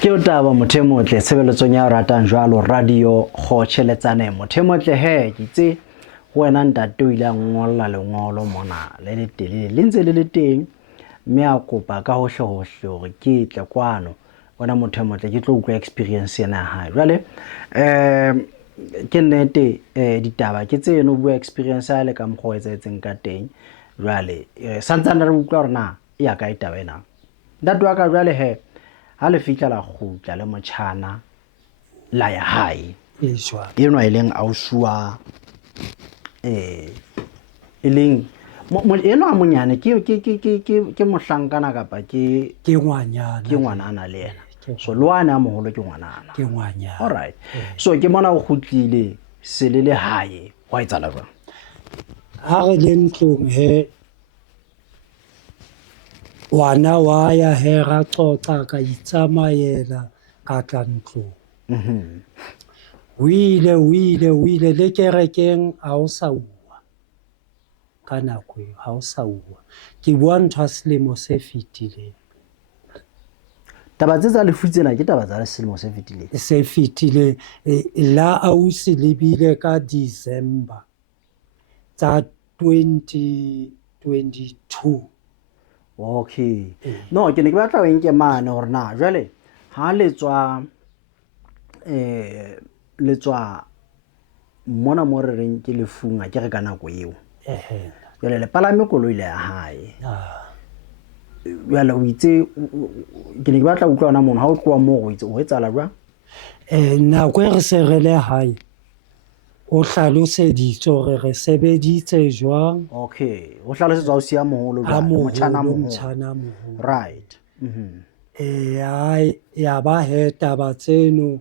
Ke o taba motho e motle tshebeletsong ya ratang jwalo radio kgotjheletsane motho e motle he ke itse ho wena ntate o ile a ngolla lengolo mona le letelele le ntse le le teng mme a kopa ka hohle hohle hore ke tle kwano bona motho e motle ke tlo utlwa experience ena ya hae jwale ke nnete ditaba ke tseno bua experience ya le ka mokgwa o etsetseng ka teng jwale santsane re utlwa hore na e ya ka itaba ena ntate wa ka jwale he ha le fihla la kgutla le motjhana la ya hae enwa e leng ausuwa e leng enwa monyane ke mohlankana kapa ke ngwanana le yena so le wana a moholo ke ngwanana all right so ke mona o kgutlile se le hae wa etsala jwang ha re le ntlong he wana wa ya he ra xoxa ka itsamayela ka tla ntlong o ile le kerekeng ha o sa uwa ka nako eo ha o sa uwa ke bua ntho ya selemo se fetileng taba tsa lefu tsena ke taba tsa selemo se fetileng la ausi lebile ka December tsa 2022 okay no ke ne ke batla o nke mane hore na jwale ha le tswa mona mo re reng ke lefunga ke re ka nako eo jwale le palame koloi le ya hae jwale o itse ke ne ke batla utlwa ona mona ha o tloa mo go itse o etsala jwang nako e re se re le hae o hlaloseditse hore re sebeditse jwang okay o hlalosetsa o siya moholo jwang motjhana moholo right ya ba he taba tseno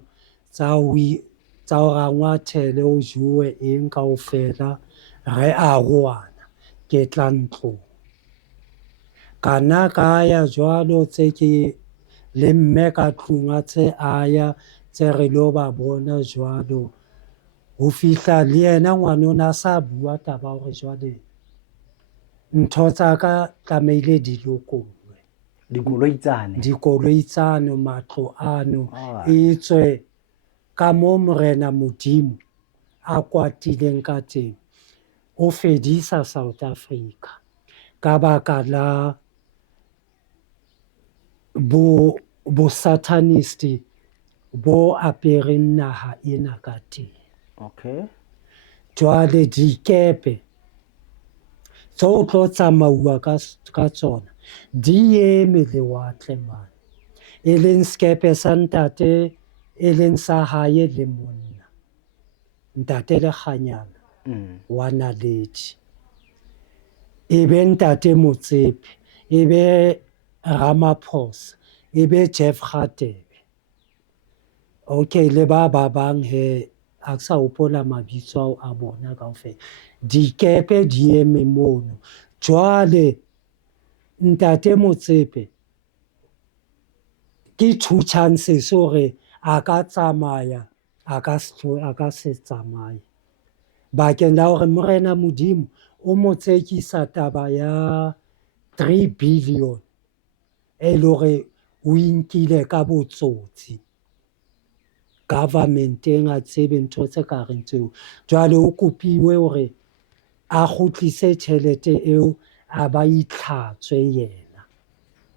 tsa o rangwathele o jowe eng kaofela re arohana ke tla ntlong kana ka ya jwalo tse ke le mme ka tlung a tse aya tse re lo ba bona jwalo ho fihla le yena ngwanona sa bua taba hore jwale ntho tsa ka tlamehile di lokolwe dikoloi tsane matlo ano e tswe ka mo morena Modimo a kwatileng ka teng o fedisa South Africa ka baka la bo satanist bo apereng naha ena ka teng okay jwale dikepe tso tlo tsamauwa ka tsona di eme lewatle mane e leng skepe sa ntate e leng sa hae le monna ntate le kganyana wa Naledi e be ntate Motsepe e be Ramaphosa e be Jeff Radebe okay le ba bang he a sa hopola mabitso ao a bona kaofela dikepe di eme mono jwale ntate Motsepe ke two chances hore a ka tsamaya a ka se tsamaye bakeng la hore morena Modimo o mo tsekisa taba ya 3 billion e le hore o inkile ka botsotsi government-eng a tsebe ntho tse ka reng tseo jwale o kopiwe hore a kgutlise tjhelete eo a ba itlhatswe yena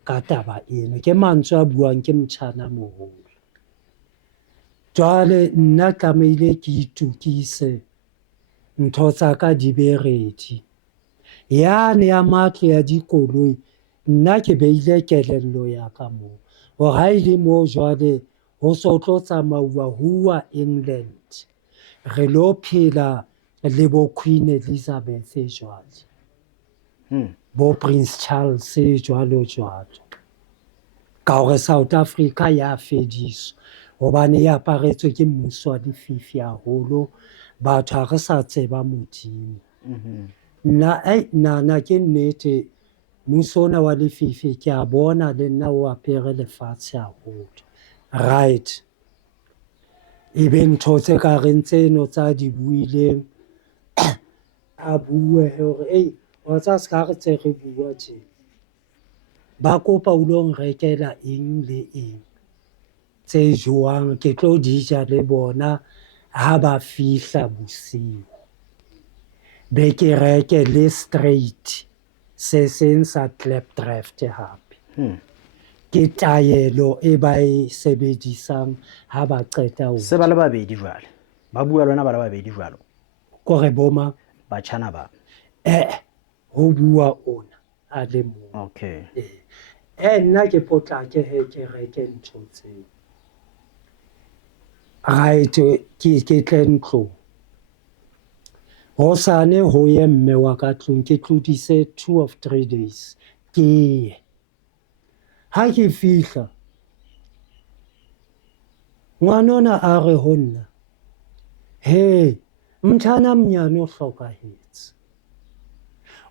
ka taba eno ke mantswe a buang ke motjhana moholo jwale nna tlamehile ke itukise ntho tsa ka di be ready yane ya matlo ya dikoloi nna ke beile kelello ya ka moo hore ha e le moo jwale ho so tlo tsamauwa huwa England re lo phela le bo Queen Elizabeth jwale bo Prince Charles jwalo ka hore South Africa ya fediswa hobane e aparetswe ke mmuso wa lefifi haholo batho ha re sa tseba Modimo nna ke nnete mmuso ona wa lefifi ke a bona le nna o apere lefatshe haholo right e be ntho tse ka reng tseno tsa di buileng a bue hore wa tsa ska re tse re bua tje ba kopa o lo nrekela eng le eng tse jowang ke tlo di ja le bona ha ba fihla bosiu be ke reke le straight se seng sa clapdraft hape ke taelo e ba e sebedisang ha ba qeta ho se ba le babedi jwale ba bua lona ba le babedi jwalo kore boma batjhana ba ho bua ona a le mong okay nna ke potlake he ke reke ntho tseo right ke tle ntlong hosane ho ye mme wa ka tlung ke tlodise 2 of 3 days ke ye ha ke fihla ngwanona a re ho nna he mtshana mnyane o hlokahetse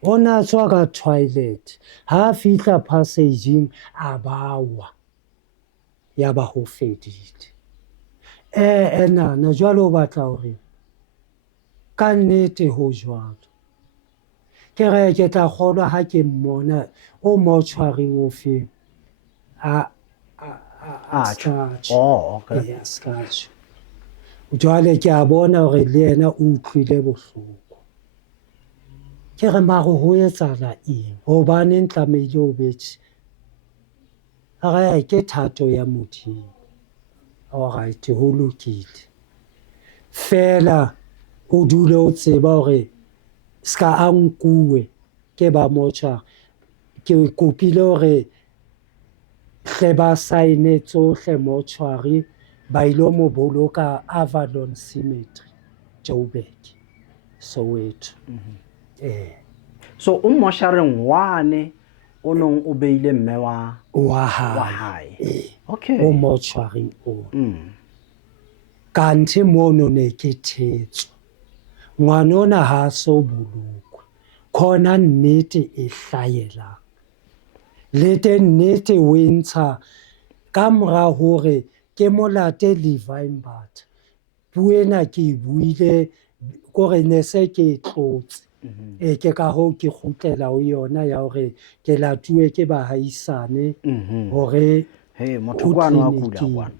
ona tswa ka toilet ha fihla passageng a bawa ya ba ho fedile nana jwale o batla hore ka nnete ho jwalo ke re ke tla kgolwa ha ke mmona o mortuary o feng okay skatsho jwale ke a bona hore le yena o utlwile bohloko ke re maro ho etsahala eng hobaneng tlamehile o betse re ke thato ya Modimo alright ho lokile fela o dule o tseba hore ska a nkuwe ke ba mortuary ke kopile hore hle ba sign tsohle mortuary ba ilo mo boloka Avalon Cemetery Joburg Soweto so o moshareng wane o nong o beile mme wa hae okay o mortuary o kanthi mono ne ke thetso ngwanona ha so bolokwe khona nnete e hlayela le teng nnete o ntsha ka mora hore ke molate Divine Butter buena ke buile kore ne se ke tlotse ke ka ho ke kgutlela ho yona ya hore ke latuwe ke bahaisane hore motho kwana wa kula kwana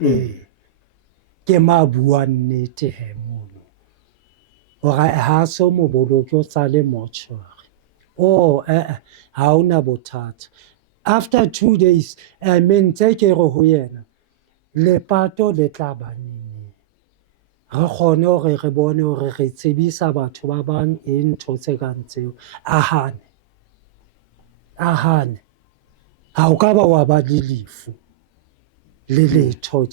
ke mabua nnete he mono hore ha so mo boloke o tsale mortuary ha ona bothata after 2 days I mean tse ke re ho yena lepato le tla ba neng re kgone hore re bone hore re tsebisa batho ba bang ntho tse kang tseo a hane ha o ka ba wa ba le lefu le letho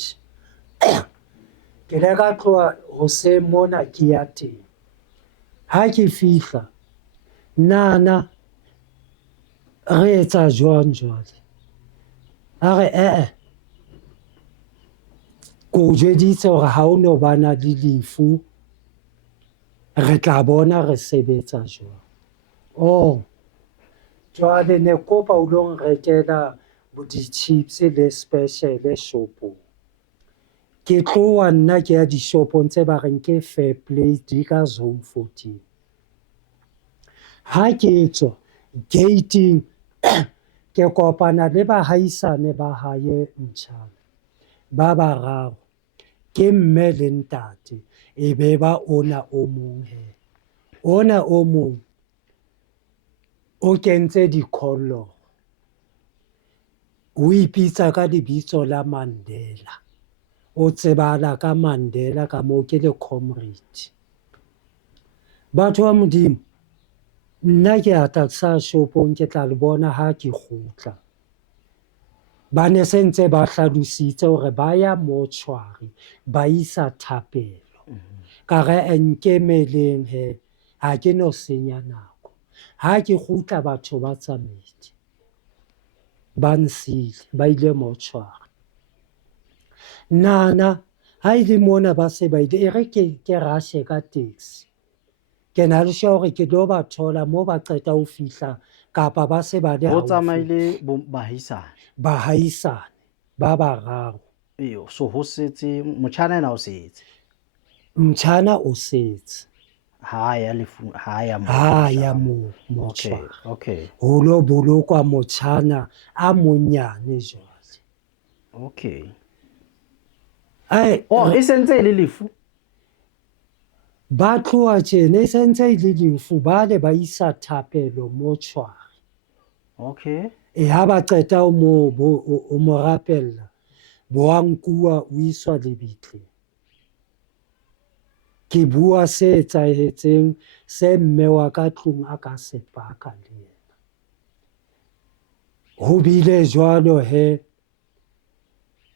ke le ka tloha hoseng mona ke ya teng ha ke fihla nana re etsa jwang jwale a re ko jweditse hore ha o no bana le lefu re tla bona re sebetsa jwang jwale ne kopa o lo nrekela bo di-chips le special shopong ke tloha nna ke ya dishopong tse ba reng ke Fair Play di ka Zone 14 ha ke tswa gating ke kopana le bahaisane ba hae Mtshana ba bararo ke mme le ntate e be ba ona o mong ona o mong o kentse dikollo o ipitsa ka lebitso la Mandela o tsebala ka Mandela ka mo ke le comrade batho ba Modimo nna ke ata sa shopong ke tla le bona ha ke kgutla ba ne se ntse ba hlalositse hore ba ya mortuary ba isa thapelo ka re enkemeleng ha ke no senya nako ha ke kgutla batho ba tsamaile ba nsile ba ile mortuary nana ha ile mona ba se ba ile e re ke rashe ka taxi ke na le hore ke tlo ba thola mo ba qeta ho fihla kapa ba se ba le ho tsamaile bahaisane ba bararo so ho setse motjhana ena o setse mtshana o setse ha ya mo okay ho lo bolokwa motjhana a monyane jwale okay e sentse e le lefu ba tloa tjena e sentse e le lefu bale ba isa thapelo mortuary. okay Ha ba qeta o mo rapella bo a nkuwa o iswa lebitleng. Ke bua se etsahetseng se mme wa ka tlung a ka se baka le yena. Ho bile jwalo he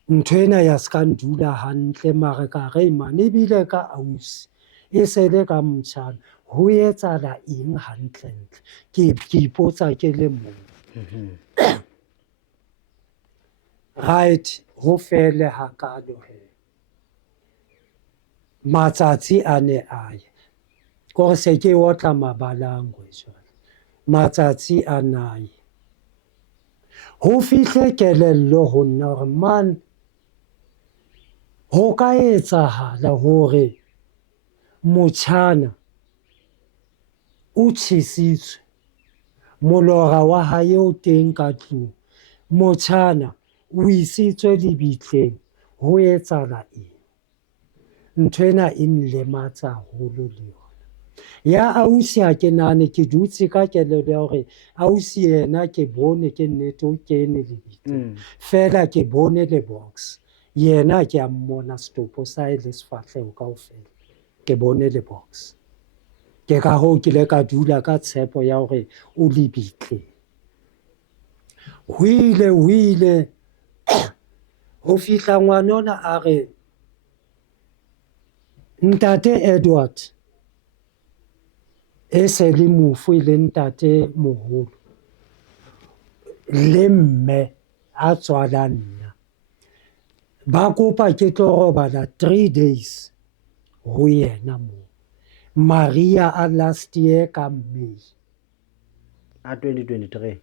ntho ena ya ska ndula hantle mare ka re man ebile ka ausi e se le ka motjhana ho etsahala eng hantlentle ke ipotsa ke le mong. Right ho fele hakalo he matsatsi a ne a ya ko se ke otla mabalangwe jwale matsatsi a naye ho fihle kelello ho nna hore man ho ka etsahala hore motjhana o tjhesitswe molora wa hae o teng ka tlung motjhana o isitswe lebitleng ho etsahala eng. Ntho ena e nlematsa haholo le yona ya ausi ha ke nahane ke dutse ka kelello ya hore ausi yena ke bone ke nnete o kene lebitleng fela ke bone le box yena ke a mmona setopo sa hae le sefahleho kaofela ke bone le box. Ke ka hoo ke le ka dula ka tshepo ya hore o lebitleng. Ho ile ho fihla ngwanona a re ntate Edward e se le mofu e le ntate moholo le mme a tswalang nna ba kopa ke tlo robala 3 days ho yena moo Maria a last year ka May a 2023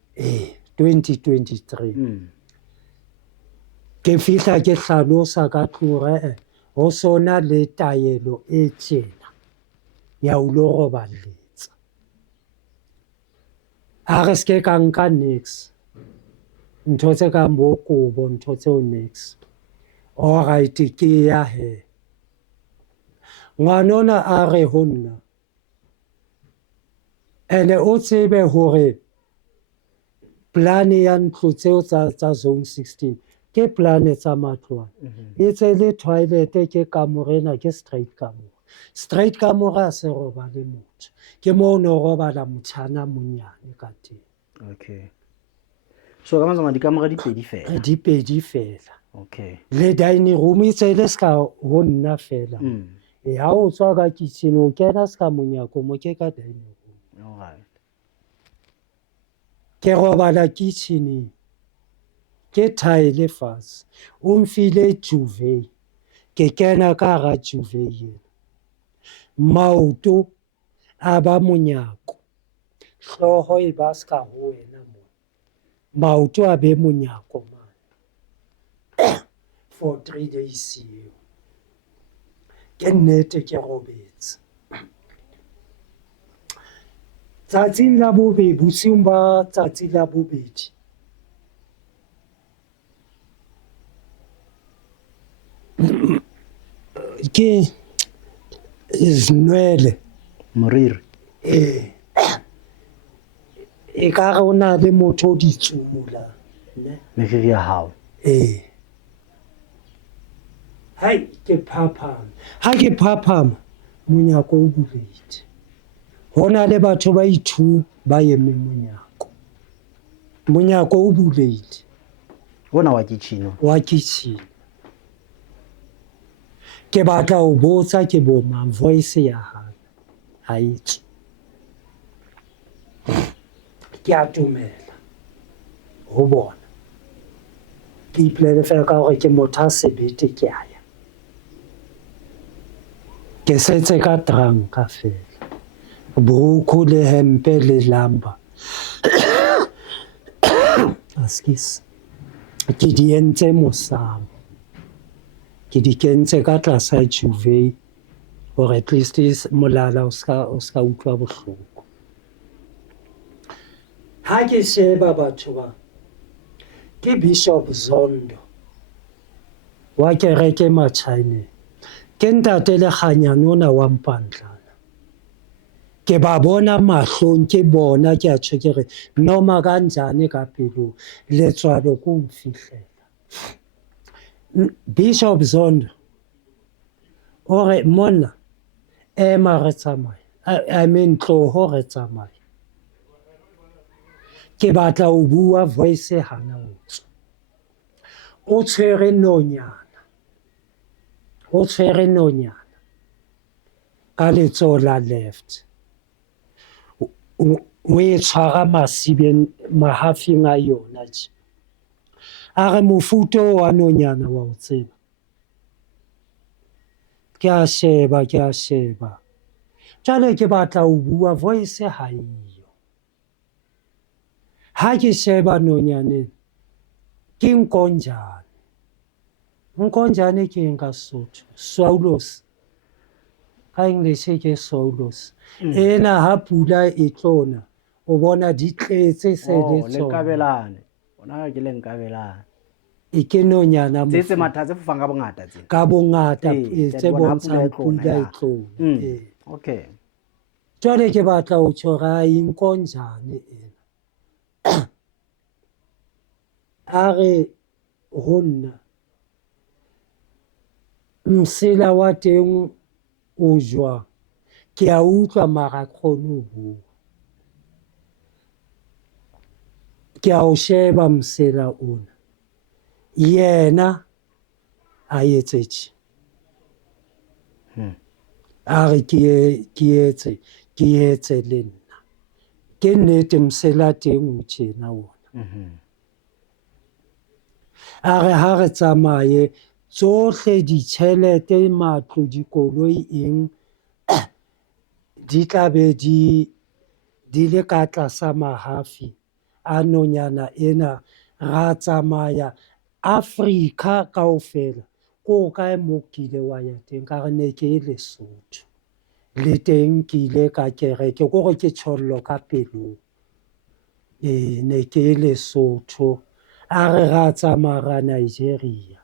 2023 ke fihla ke hlalosa ka tlore ho sona le taelo e tjena ya ho lo roballetsa a re ske ka nka next ntho tse kang bo kobo ntho tseo next alright ke ya he ngwanona a re ho nna ene o tsebe hore plane ya ntlo tseo tsa zone 16 ke plane tsa matlwana e tse le toilet ke kamorena ke straight kamora se roba le motho ke mo no robala motjhana monyane ka teng. okay so ka mazama dikamora di pedi fela okay le dining room e tse le ska ho nna fela ha o tswa ka kitchen o kena ska monyako mo ke ka dining room. alright ke robala kitchen ke tile fatshe o mfile duvet ke kena ka hara duvet yena maoto a ba monyako hlooho e ba ska ho wena mo maoto a be monyako man for 3 days eo ke nnete ke robetse tsatsing la bobedi bosiung ba tsatsi la bobedi ke iznwele moriri e ka re o na le motho o di tsumula meriri ya hao hai ke phaphama ha ke phaphama monyako o bulehile ho na le batho ba ithu ba emeng monyako o bulehile bona wa kitchen ke batla ho botsa ke bomang voice ya hae ha itse ke atumela ho bona ke ipolele fela ka hore ke motho a sebete ke aya ke setse ka dranka fela buruku le hempe le lamba askis ke di entse mosamo ke di kentse ka tlasa duvet or at least molala o ska utlwa bohloko ha ke sheba batho ba ke Bishop Zondo wa kereke Matjhaeneng ke ntate Lekganyane ona wa Mpantlana ke ba bona mahlong ke bona ke a tjho ke re noma kanjani ka pelo letswalo ko mfihlela Bishop Zondo ore monna ema re tsamaye I mean tloho re tsamaye ke batla ho bua voice hana utswa o tshwere nonyana ka letsoho la left o e tshwara mahafing a yona tje a re mofuta wa nonyana wa o tseba ke a sheba jwale ke batla ho bua voice ha eyo ha ke sheba nonyaneng ke nkonjane ke eng ka Sesotho swallows ka English ke swallows ena ha pula e tlona o bona di tletse se le tsona Lenkabelane ona ke Lenkabelane e ke nonyana tse mathatse fofang ka bongata tse ka bongata tse bontshang pula e tlona okay jwale ke batla ho tjhora inkonjane ena a re ho nna msela wa teng o jwang ke a utlwa mara kgone ho bua ke a o sheba msela ona yena a etse tje a re ke etse le nna ke nnete msela teng o tjena ona a re ha re tsamaye tsohle ditjhelete matlo dikoloi eng di tla be di le ka tlasa mahafi a nonyana ena ra tsamaya Afrika kaofela ko kae mo kile wa ya teng ka re ne ke Lesotho le teng ke ile ka kereke ko re ke tjhollo ka pelong ne ke Lesotho a re ra tsamaya Nigeria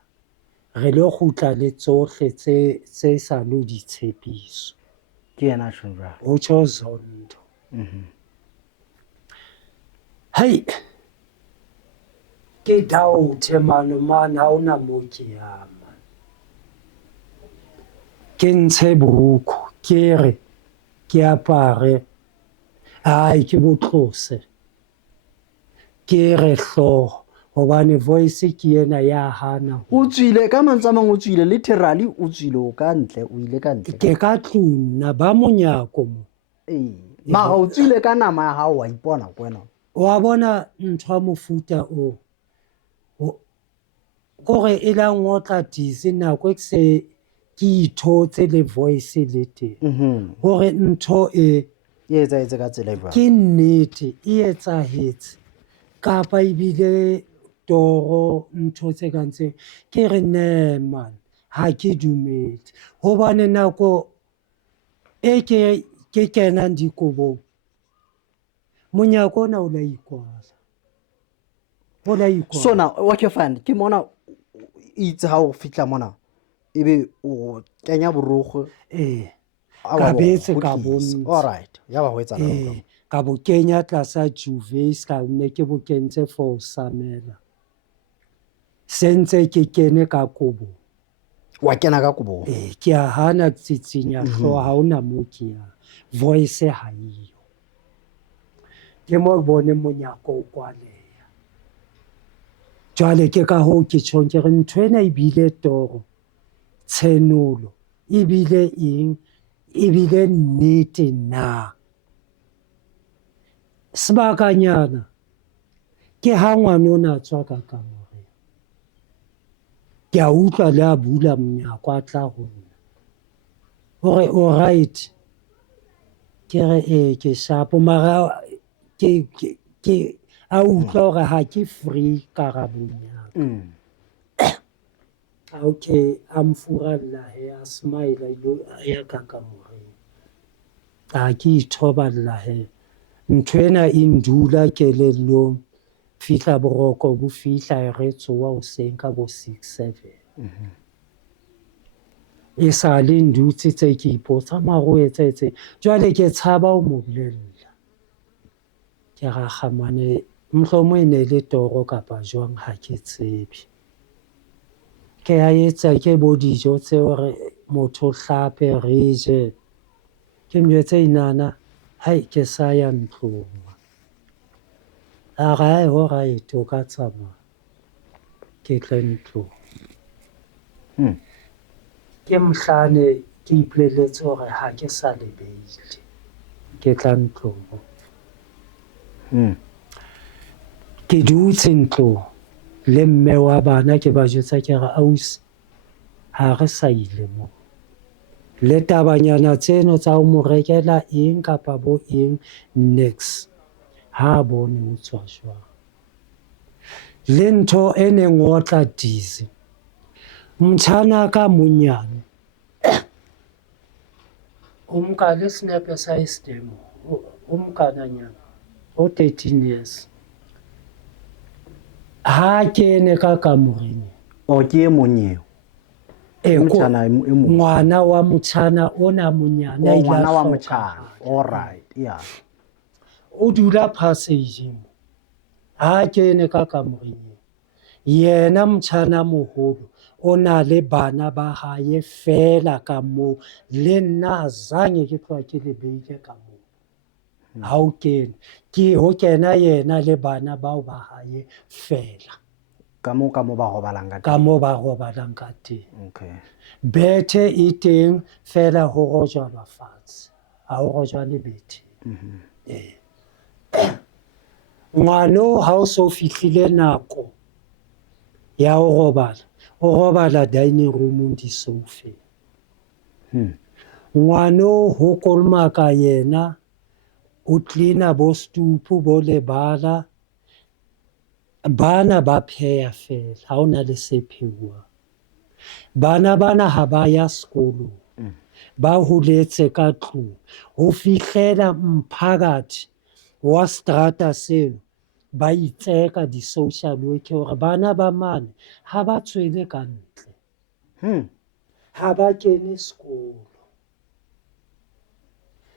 re lo kgutla le tsohle tse sa lo ditshepiso ke yena tjhonjwa ho tjho Zondo hai ke doubt man ha ona mo ke ama ke ntshe buruku ke re ke apare ai ke botlose ke re hlooho hobane voice ke ena ya hana o tswile ka mantswe a mang o tswile literally o tswile o ka ntle o ile ka ntle ke ka tluna ba monyako mo mara o tswile ka nama ya hao wa ipona kwena wa bona ntho mofuta o kore e la ngotla dise nako ke se ke ithotse le voice le teng hore ntho e etsahetse ka tsela e jwang ke nnete e etsahetse kapa ebile toro ntho tse kang tse ke re ne man ha ke dumetse hobane nako e ke kenang dikobong monyako ona o la ikwala sona okay fine ke mona itse ha o fihla mona ebe o kenya borokgo ka betse ka alright ya ba ho etsa ka bo kenya tlasa juveis ka ne ke bo kentse for samela sentse ke kene ka kobo wa kena ka kobo ke a hana tsitsinya hlo ha ona mo ke ya voice ha iyo ke mo bone monyako o kwaleya jwale ke ka ho ke tjhong ke re ntho ena e bile toro tshenolo ebile eng ebile nnete na sebakanyana ke ha ngwana ona tswa ka kamoreng ke a utlwa le a bula monyako a tla ho nna hore all right ke re ke shapo mara ke a utlwa hore ha ke free karabong ya okay amfuralla he a smile ya ka kamoreng a ke ithoballa he ntho ena e ndula kelellong fihla boroko bo fihla re tsoa hoseng ka bo 6-7 e sa le ndutse tse ke ipotsa maro o etsetse jwale ke tshaba ho mo bolella ke ra kgamane mohlomong e ne le toro kapa jwang ha ke tsebe ke a etsa ke bo dijo tseo re motho hlape re je ke mjetse inana hai ke sa ya ntlong a ga ho right o ka tsamaya ke tle ntlong ke mhlane ke ipolelletse hore ha ke sa lebeile ke tla ntlong ke dutse ntlong le mme wa bana ke ba jwetsa ke re ausi ha re sa ile moo le tabanyana tseno tsa ho mo rekela eng kapa bo eng next ha bone ho tswa jwang le ntho e neng o tla dizi mtshana ka monyane umka le snepe sa istemo umkananyana o 13 years ha kene ka kamoreng o ke e monyeo ngwana wa motjhana ona monyane a ile ngwana wa motjhana all right yeah o dula passage ha kene ka kamoreng yena motjhana moholo o na le bana ba hae fela ka moo le nna zange ke tloha ke le beile ka moo ha o kene ke ho kena yena le bana bao ba hae fela ka moo ba robalang ka teng okay bethe e teng fela ho rojwa fatshe ha o rojwa le bethe ngwano ha o so fihlile nako ya ho robala dining room di sofa ngwano ho kolmaka yena o cleana bo stupu bo lebala bana ba pheya fela ha ona le sepheuwa bana ha ba ya sekolo ba huletse ka tlung ho fihlela mphakathi wa strata seo ba itseka di-social worker hore bana ba mane ha ba tswele ka ntle ha ba kene sekolo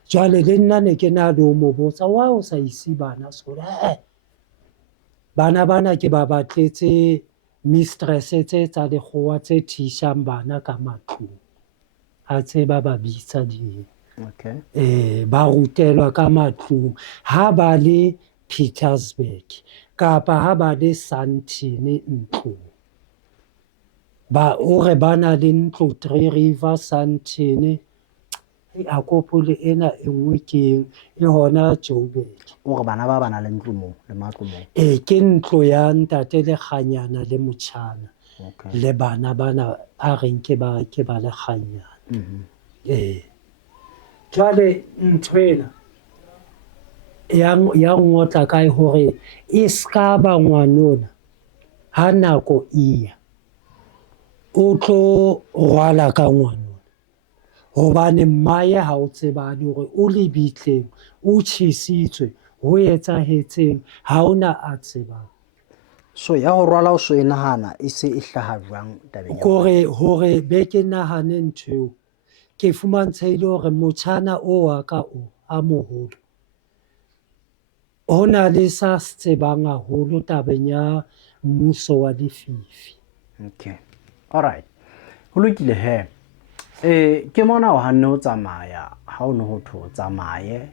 jwale le nna ne ke na le ho mo botsa wa o sa ise bana sekolo bana ke ba batletse mistress tse tsa lekgowa tse thishang bana ka matlung a tseba ba bitsa ba rutelwa ka matlung ha ba le Pietersburg kapa ha ba le Sandton ntlong o re ba na le ntlo 3 River Sandton a kopole ena e nngwe ke e hona Joburg o re bana ba na le ntlo moo le matlo moo ke ntlo ya ntate le kganyana le motjhana le bana bana a reng ke ba le kganyana jwale nthwena ya ngotla kae hore e ska ba ngwanona ha nako iya o tlo rwala ka ngwanona hobane mmaye ha o tsebane hore o le bitleng o tjhisitswe ho etsahetseng ha ona a tsebang so ya ho rwala o so e nahana e se e hlaha jwang tabeng hore be ke nahane ntho ke fumantshehile hore motjhana o wa ka o a moholo hona le sa tsebang haholo tabeng ya mmuso wa dififi okay all right ho lokile ke mona o hanne o tsamaya ha o no ho tho tsamaye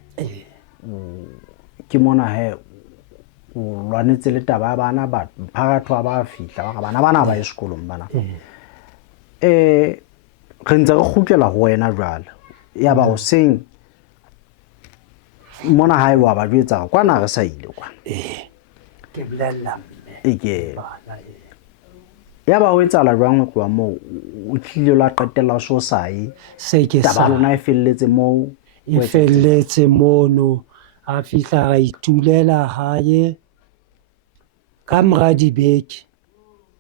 ke mona o lwanetse le taba ya bana ba phakathi ba fihla ba bana ba sekolong bana re ntse re kgutlela ho wena jwale ya ba o seng mona hae wa ba jwetsa kwana re sa ile kwana ke bolella ya ba o etsala jwang ho tloha moo o tlile la qetella so sai se ke taba lona e felletse moo e felletse mono a fihla a itulela hae ka mora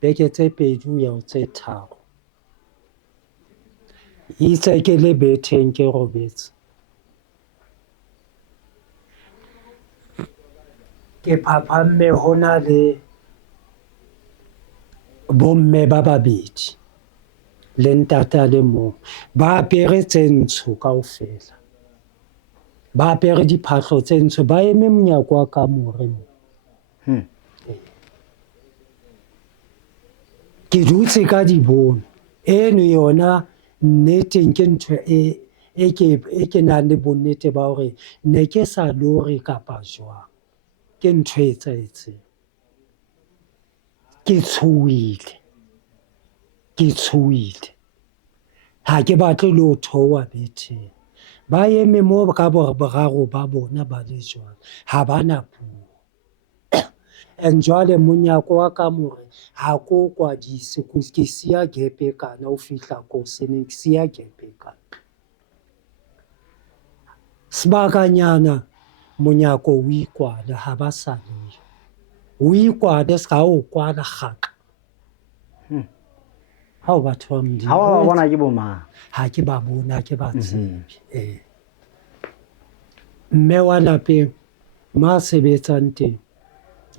beke tse 2 ya tse 3 itse ke le betheng ke robetse ke phapamme hona le bomme ba babedi le ntate a le mong ba apere tse ntsho kaofela, ba apere diphahlo tse ntsho, ba eme monyako wa kamore moo. Ke dutse ka di bone, eno yona nneteng ke ntho e ke nang le bonnete ba hore ne ke sa lore kapa jwang, ke ntho e etsahetseng. Ke tshohile, ha ke batle le ho theoha betheng. Ba eme moo ka boraro ba bona ba le jwalo, ha ba na puo. And jwale monyako wa kamore ha ko kwadise, ke siya gap e kana ho fihla koseneng, ke siya gap e kana. Sebakanyana monyako o ikwala, ha ba sa leyo. O ikwale ska o kwala kgaka. Ha o batho ba Modimo. Ha wa bona ke bo mang? Ha ke ba bona, ke ba tsebe. Mme wa lapeng ma sebetsang teng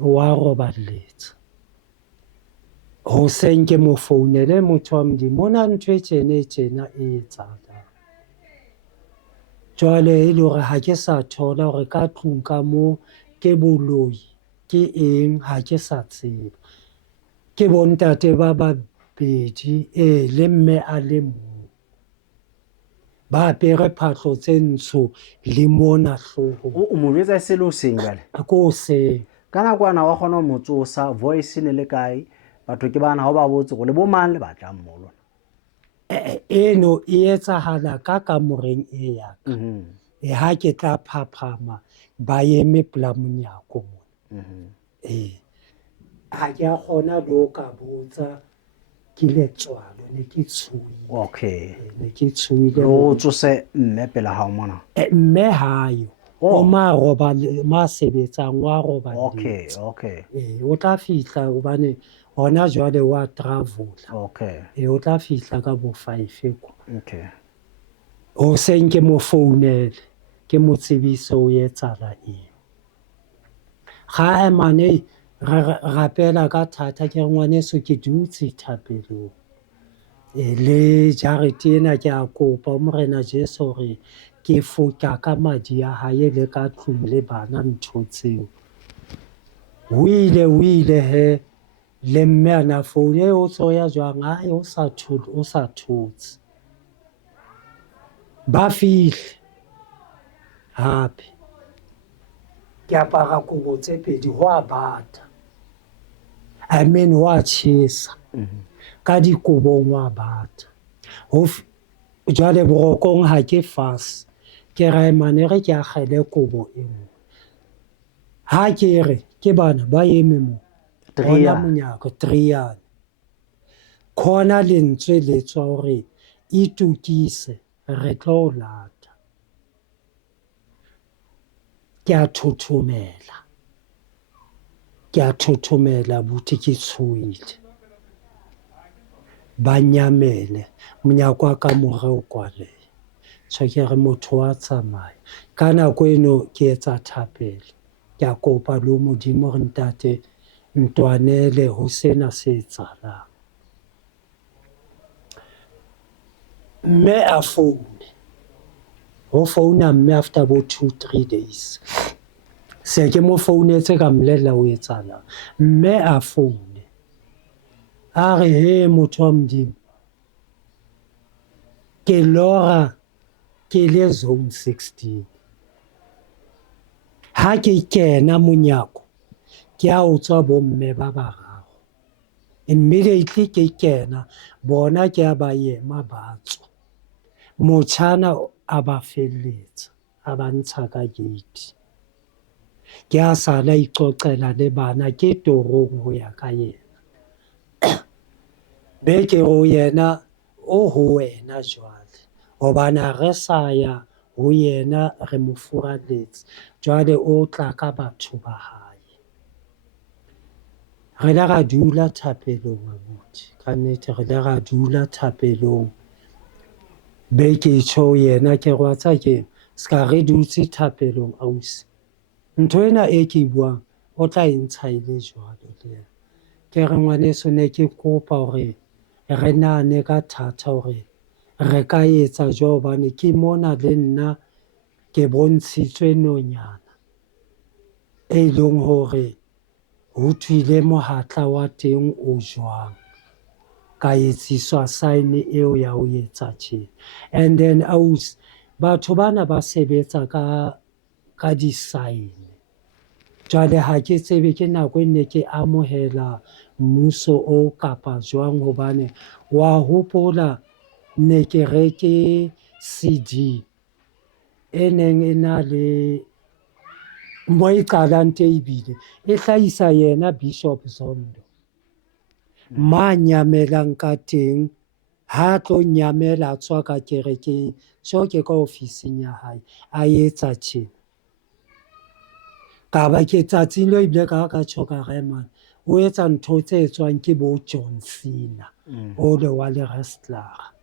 wa roballetsa. Hoseng ke mo founele motho wa Modimo, hona ntho e tjena e etsahalang. Jwale e le hore ha ke sa thola hore ka tlung ka moo ke boloi, ke eng, ha ke sa tseba. Ke bontate ba babedi, le mme a le mong. Ba apere phahlo tse ntsho le mona hloohong. O mo jwetsa se le hoseng jwale? Ko hoseng. Ka nakwana wa kgona ho mo tsosa, voice ne le kae? Batho ke bana ha ba botse gore le bo mang le batlang mo lona. Eno e etsahala ka kamoreng e ya ka. Ha ke tla phaphama ba eme pela monyako mona. Ha ke a kgona le ho ka botsa, ke letswalo, ne ke tshohile. Okay. Ne ke tshohile. O tsose mme pela hao mona. Mme hayo. O ma sebetsang wa roballetsa. Okay. O tla fihla hobane hona jwale wa travel-a. Okay. O tla fihla ka bo 5 kwa. Okay. Hoseng ke mo founele, ke mo tsebise ho etsahala eng. Ga mane rapela ka thata, ke re ngwaneso ke dutse thapelong. Le jarete ena ke a kopa ho Morena Jesu hore ke foka ka madi a hae le ka tlung le bana ntho tseo. O ile he, le mme ana foune o tsoya jwang, hae o sa thotse. Ba fihle hape, ke apara kobo tse pedi, ho a bata. I mean ho a tjhesa. Ka dikobong wa bata. Jwale borokong ha ke fase, ke ra mane re ke akgele kobo e nngwe. Ha ke re ke bana ba eme moo, hona monyako Triana. Khona lentswe le tswa hore itukise, re tlo lata. Ke a thothomela buti, ke tshohile. Ba nyamele, monyako wa kamore o kwaleha. So ke re motho wa tsamaya. Ka nako eno ke etsa thapelo, ke a kopa le Modimo hore ntate ntwanele ho sena se etsahalang. Mme a foune, ho founa mme after bo 2-3 days. Se ke mo founetse ka mmolella ho etsahalang. Mme a foune, a re he motho wa Modimo, ke lora ke le zone 16. Ha ke kena monyako, ke a utswa bo mme ba bararo. Immediately ke kena, bona ke a ba ema ba tswa. Motjhana a ba felletsa, a ba ntsha ka gate. Ke a sala iqoqela le bana, ke torong ho ya ka yena. Be ke ho yena, o ho wena jwale. Hobane ha re sa ya ho yena re mo furalletse. Jwale o tla ka batho ba hae. Re la ra dula thapelong abuti. Ka nnete re la ra dula thapelong. Be ke tjho yena ke rwatsa ke ska re dutse thapelong ausi. Ntho ena e ke buang o tla e ntsha ile jwalo le yena. Ke re ngwaneso ne ke kopa hore re nahane ka thata hore re ka etsa jwalo hobane ke mona le nna ke bontshitswe nonyana e leng hore ho thwile mohatla wa teng o jwang. Ka etsiswa sign eo ya ho etsa tjena. And then ausi, batho bana ba sebetsa ka di-sign. Jwale ha ke tsebe ke nako e ne ke amohela mmuso o kapa jwang hobane wa hopola ne ke reke CD e neng e na le mo e qalang ebile e hlahisa yena Bishop Zondo. Ma nyamelang ka teng ha tlo nyamela a tswa ka kerekeng so ke ka ofising ya hae a etsa tjena. Ka ba ke tsatsing leo ebile ka tjho ka re man o etsa ntho tse etswang ke bo John Cena ole wa le wrestler.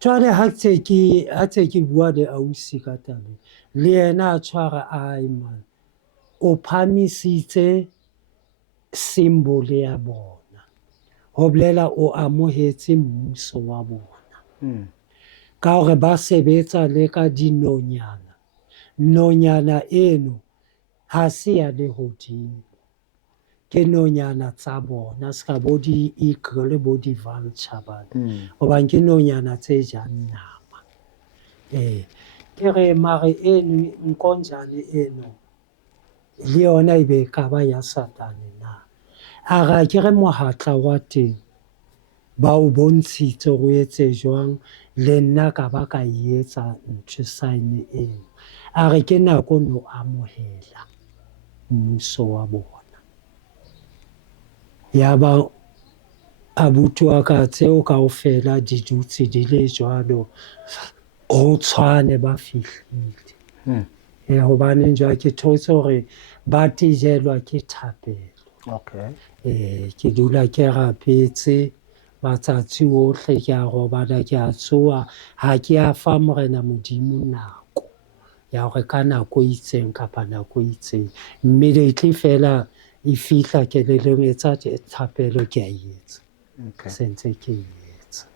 Jwale ha tse ke bua le ausi ka taba le yena a tshwara ai man o phamisitse symbol ya bona, ho bolela o amohetse mmuso wa bona ka hore ba sebetsa le ka dinonyana. Nonyana eno ha se ya lehodimo, ke nonyana tsa bona ska bo di-eagle bo di-vulture bana hobane ke nonyana tse jang nama. Ke re mare eno nkonjane eno le yona ebe e ka ba ya Satane na? A re akere mohatla wa teng ba o bontshitse hore o etse jwang, le nna ka ba ka etsa ntho sign eno. A re ke nako no amohela mmuso wa bona. Ya ba abuti wa ka tseo kaofela di dutse di le jwalo ho tshwane ba fihlile. Hobaneng jwale ke thotse hore ba tejelwa ke thapelo. Ke dula ke rapetse matsatsi ohle, ke a robala, ke a tsoha, ha ke a fa Morena Modimo nako ya hore ka nako e itseng kapa nako e itseng. Immediately feela e fihla kelellong etsa thapelo ke a etsa. Se ntse ke etsa.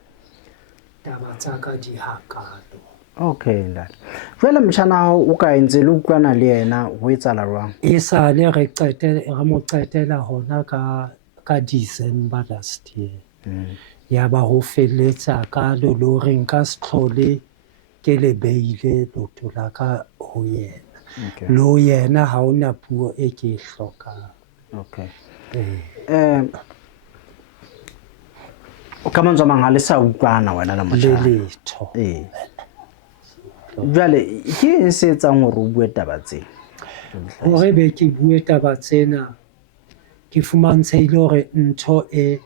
Taba tsa ka di hakalo. Okay ntate. Jwale motjhana hao o ka entse le utlwana le yena ho etsahala jwang? E sale re mo qetela hona ka December last year. Ya ba ho felletsa ka le hore nka se tlhole ke le beile leoto la ka ho yena. Le ho yena ha ona puo e ke e hlokang. O ka mantswe a mang ha le sa utlwana wena le motjhana? Le letho. Jwale ke eng se etsang hore o bue taba tsena? Hore be ke bue taba tsena, ke fumantshehile hore ntho e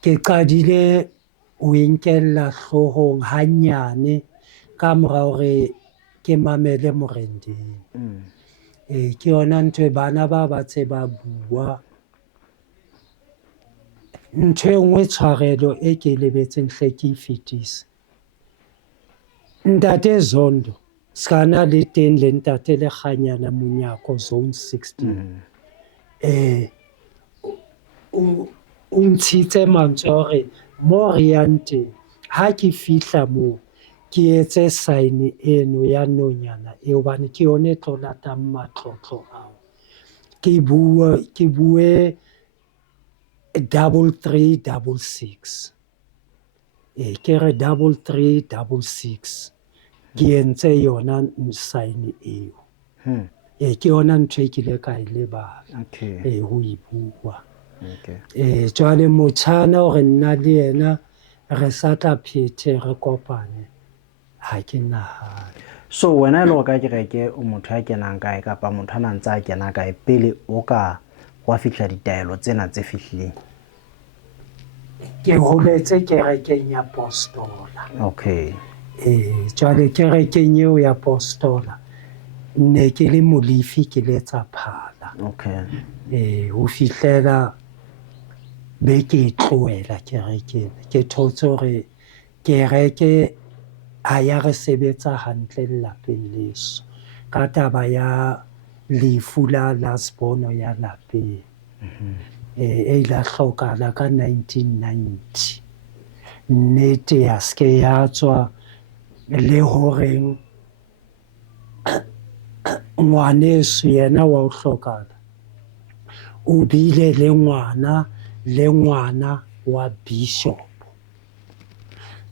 ke qadile ho e nkella hloohong hanyane ka mora hore ke mamele Morendeng. Ke yona ntho e bana ba tseba bua. Ntho e nngwe tshwarelo e ke lebetseng hle ke fetise. Ntate Zondo skana le teng le ntate le kganyana Monyako Zone 16. O ntshitse mantswe hore mo re yang teng ha ke fihla moo ke etse sign eno ya nonyana eo hobane ke yone e tlo latang matlotlo ao. Ke bue 3366. Ke re 3366 ke entse yona sign eo. Ke yona ntho e kile ka e lebala ho e bua. Jwale motjhana hore nna le yena re sa tla phethe re kopane ha ke nahane. So wena le ho ka kereke o motho ya kenang kae kapa motho a nang tsa kena kae pele o ka wa fihla ditaelo tsena tse fihlileng? Ke holetse kerekeng ya Apostola. Jwale kerekeng eo ya Apostola ne ke le Molefi ke letsa phala. Ho fihlela be ke tlohela kerekeng. Ke thotse hore kereke ha ya re sebetsa hantle lelapeng leso ka taba ya lefu la lasbono ya lapeng. e ile a hlokahala ka 1990. Nnete ya ske ya tswa le horeng ngwaneso yena wa ho hlokahala o bile le ngwana wa bishop.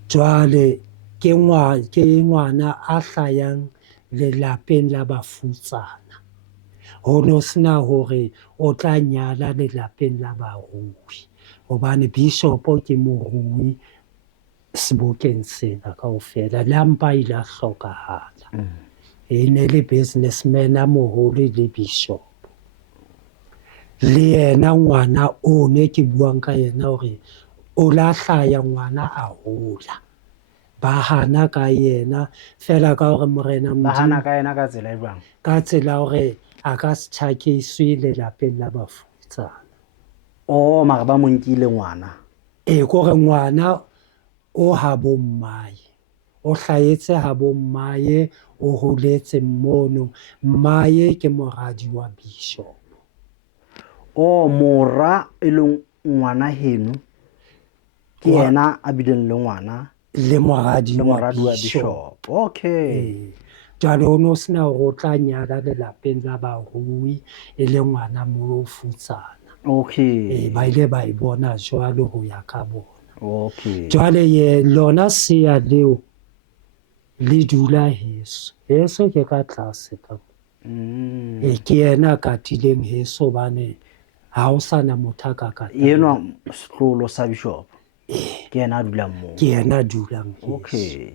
Jwale ke ngwana a hlayang lelapeng la bafutsana, ho no sena hore o tla nyala lelapeng la barui, hobane bishop ke morui sebokeng sena kaofela. Le mpa ile a hlokahala, e ne le businessman a moholo le bishop. Le yena ngwana o ne ke buang ka yena hore o la hlaya ngwana a hola, ba hana ka yena fela ka hore morena ba hana ka yena ka tsela e jwang? ka tsela hore a ka se tjhakiswe lelapeng la bafutsana. Mara ba mo nkile ngwana. Kore ngwana o habo mmae, o hlahetse habo mmae, o holetse mono. Mmae ke moradi wa bishop. Mora e leng ngwana heno ke yena a bileng le ngwana le moradi wa bishop. Okay. Jwale ho no sena hore o tla nyala lelapeng la barui e le ngwana mo futsana. Okay. Ba ile ba e bona jwalo ho ya ka bona. Okay. Jwale lona seya leo le dula heso ke ka tlase ka. Ke yena a katileng heso bane ha o sana motho a ka katang. Enwa setlolo sa bishop ke yena a dulang moo. Ke yena a dulang heso. Okay.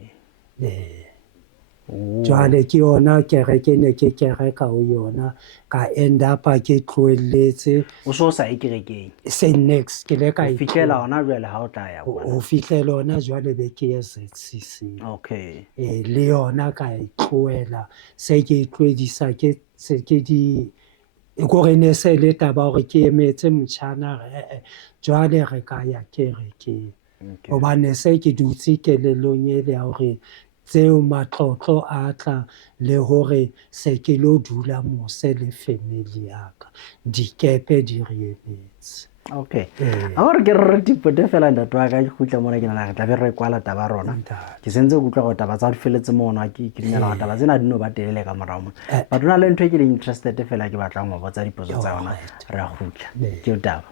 Jwale ke yona kereke ne ke kereka ho yona, ka end up ke tlohelletse. O so sa e kerekeng? Se next ke le ka e fihlela hona jwale ha o tla ya bona? Ho fihlela hona jwale be ke ye ZCC. Okay. Le yona ka e tlohela, se ke itlwedisa ke se ke di kore ne se le taba hore ke emetse motjhana jwale re ka ya kerekeng. Hobane se ke dutse kelellong ele ya hore tseo matlotlo a tla le hore se ke lo dula mose le family ya ka, dikepe di re emetse. Okay. A gore ke re tipote fela ntate wa ka ke khutla mona ke nana re tla be re kwala taba rona. Ke sentse go utlwa go taba tsa di feletse mona ke dumela taba tsena di no ba telele ka morao mo. But ona le ntwe ke le interested fela ke batlang go botsa dipotso tsa yona re a khutla. Ke o taba.